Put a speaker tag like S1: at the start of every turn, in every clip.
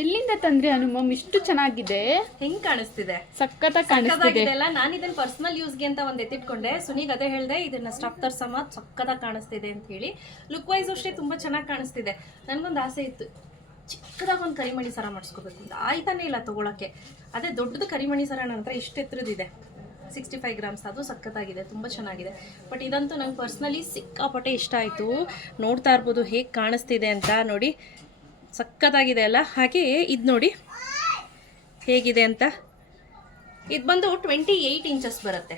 S1: ಎಲ್ಲಿಂದ ತಂದ್ರಿ ಅನುಮಮ್ ಇಷ್ಟು ಚೆನ್ನಾಗಿದೆ.
S2: ಹೆಂಗ್ ಕಾಣಿಸ್ತಿದೆ?
S1: ಸಖತ್ತಾಗಿ ಕಾಣಿಸ್ತಿದೆ
S2: ಅಲ್ಲ ನಾನು ಇದನ್ನ ಪರ್ಸನಲ್ ಯೂಸ್ಗೆ ಅಂತ ಒಂದ್ ಎತ್ತಿಟ್ಕೊಂಡೆ. ಸುನಿಗ್ ಅದೇ ಹೇಳ್ದೆ ಇದನ್ನ ಸ್ಟಾಕ್ ತರ್ಸಮ್ಮ ಸಕ್ಕದಾಗಿ ಕಾಣಿಸ್ತಿದೆ ಅಂತ ಹೇಳಿ. ಲುಕ್ ವೈಸ್ ಅಷ್ಟೇ ತುಂಬಾ ಚೆನ್ನಾಗಿ ಕಾಣಿಸ್ತಿದೆ. ನನ್ಗೊಂದು ಆಸೆ ಇತ್ತು. ಚಿಕ್ಕದಾಗ ಒಂದು ಕರಿಮಣಿ ಸರ ಮಾಡಿಸ್ಕೋಬೇಕು ಅಂತ. ಆಯ್ತಾನೆ ಇಲ್ಲ ತಗೊಳಕ್ಕೆ. ಅದೇ ದೊಡ್ಡದು ಕರಿಮಣಿ ಸರ ನನ್ನ ಹತ್ರ ಇಷ್ಟು ಎತ್ತರದಿದೆ. ಸಿಕ್ಸ್ಟಿ ಫೈವ್ ಗ್ರಾಮ್ಸ್ ಅದು ಸಖತ್ತಾಗಿದೆ ತುಂಬ ಚೆನ್ನಾಗಿದೆ. ಬಟ್ ಇದಂತೂ ನಂಗೆ ಪರ್ಸ್ನಲಿ ಸಿಕ್ಕಾಪಟ್ಟೆ ಇಷ್ಟ ಆಯಿತು. ನೋಡ್ತಾ ಇರ್ಬೋದು ಹೇಗೆ ಕಾಣಿಸ್ತಿದೆ ಅಂತ. ನೋಡಿ ಸಖತ್ತಾಗಿದೆ ಅಲ್ಲ? ಹಾಗೆ ಇದು ನೋಡಿ. ಹೇಗಿದೆ ಅಂತ? ಇದು ಬಂದು ಟ್ವೆಂಟಿ ಏಯ್ಟ್ ಇಂಚಸ್ ಬರುತ್ತೆ.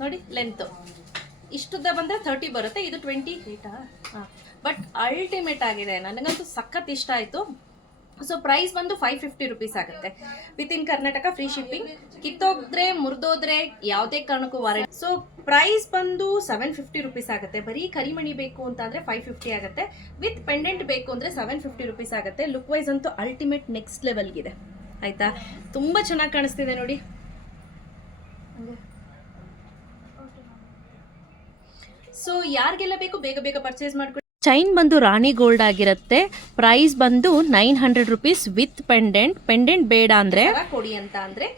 S2: ನೋಡಿ ಲೆಂತು ಇಷ್ಟುದ್ದ ಬಂದರೆ ಥರ್ಟಿ ಬರುತ್ತೆ, ಇದು ಟ್ವೆಂಟಿ ಏಯ್ಟಾ ಹಾಂ. ಬಟ್ ಅಲ್ಟಿಮೇಟ್ ಆಗಿದೆ. ನನಗಂತೂ ಸಖತ್ ಇಷ್ಟ ಆಯಿತು. ಸೊ ಪ್ರೈಸ್ ಬಂದು ಫೈವ್ ಫಿಫ್ಟಿ ರುಪೀಸ್ ಆಗುತ್ತೆ. With in Karnataka free shipping ಕಿತ್ತೋದ್ರೆ ಮುರಿದೋದ್ರೆ, ಯಾವುದೇ ಕಾರಣಕ್ಕೂ ವಾರಂಟಿ ಸೊ ಪ್ರೈಸ್ ಬಂದು ಸೆವೆನ್ ಫಿಫ್ಟಿ ರುಪೀಸ್ ಆಗುತ್ತೆ. ಬರೀ ಕರಿಮಣಿ ಬೇಕು ಅಂತ ಅಂದರೆ ಫೈವ್ ಫಿಫ್ಟಿ ಆಗುತ್ತೆ. ವಿತ್ ಪೆಂಡೆಂಟ್ ಬೇಕು ಅಂದರೆ ಸೆವೆನ್ ಫಿಫ್ಟಿ ರುಪೀಸ್ ಆಗುತ್ತೆ. ಲುಕ್ ವೈಸ್ ಅಂತೂ ಅಲ್ಟಿಮೇಟ್ ನೆಕ್ಸ್ಟ್ ಲೆವೆಲ್ಗಿದೆ ಆಯಿತಾ? ತುಂಬ ಚೆನ್ನಾಗಿ ಕಾಣಿಸ್ತಿದೆ ನೋಡಿ. ಸೊ ಯಾರಿಗೆಲ್ಲ ಬೇಕು, ಬೇಗ ಬೇಗ ಪರ್ಚೇಸ್ ಮಾಡ್ಕೊಳ್ಳಿ ಚೈನ್ ಬಂದು ರಾಣಿ ಗೋಲ್ಡ್ ಆಗಿರುತ್ತೆ. ಪ್ರೈಸ್ ಬಂದು nine hundred rupees with pendant pendant ಬೇಡ ಅಂದರೆ ಕೊಡಿ ಅಂತ ಅಂದರೆ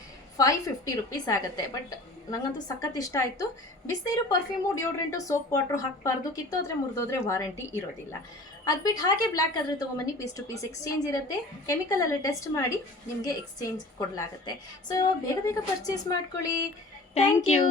S2: ಫೈವ್ ಫಿಫ್ಟಿ ರುಪೀಸ್ ಆಗುತ್ತೆ. ಬಟ್ ನಂಗಂತೂ ಸಖತ್ ಇಷ್ಟ ಆಯಿತು. ಬಿಸಿನೀರು ಪರ್ಫ್ಯೂಮು ಡಿಯೋಡ್ರೆಂಟು ಸೋಪ್ ವಾಟ್ರು ಹಾಕಬಾರ್ದು. ಕಿತ್ತೋದ್ರೆ ಮುರಿದೋದ್ರೆ ವಾರಂಟಿ ಇರೋದಿಲ್ಲ. ಅದ್ಬಿಟ್ಟು ಹಾಗೆ ಬ್ಲ್ಯಾಕ್ ಆದರೆ ತೊಗೊಂಬನ್ನಿ. ಪೀಸ್ ಟು ಪೀಸ್ ಎಕ್ಸ್ಚೇಂಜ್ ಇರುತ್ತೆ. ಕೆಮಿಕಲಲ್ಲಿ ಟೆಸ್ಟ್ ಮಾಡಿ ನಿಮಗೆ ಎಕ್ಸ್ಚೇಂಜ್ ಕೊಡಲಾಗುತ್ತೆ. ಸೊ ಬೇಗ ಬೇಗ ಪರ್ಚೇಸ್ ಮಾಡ್ಕೊಳ್ಳಿ. Thank you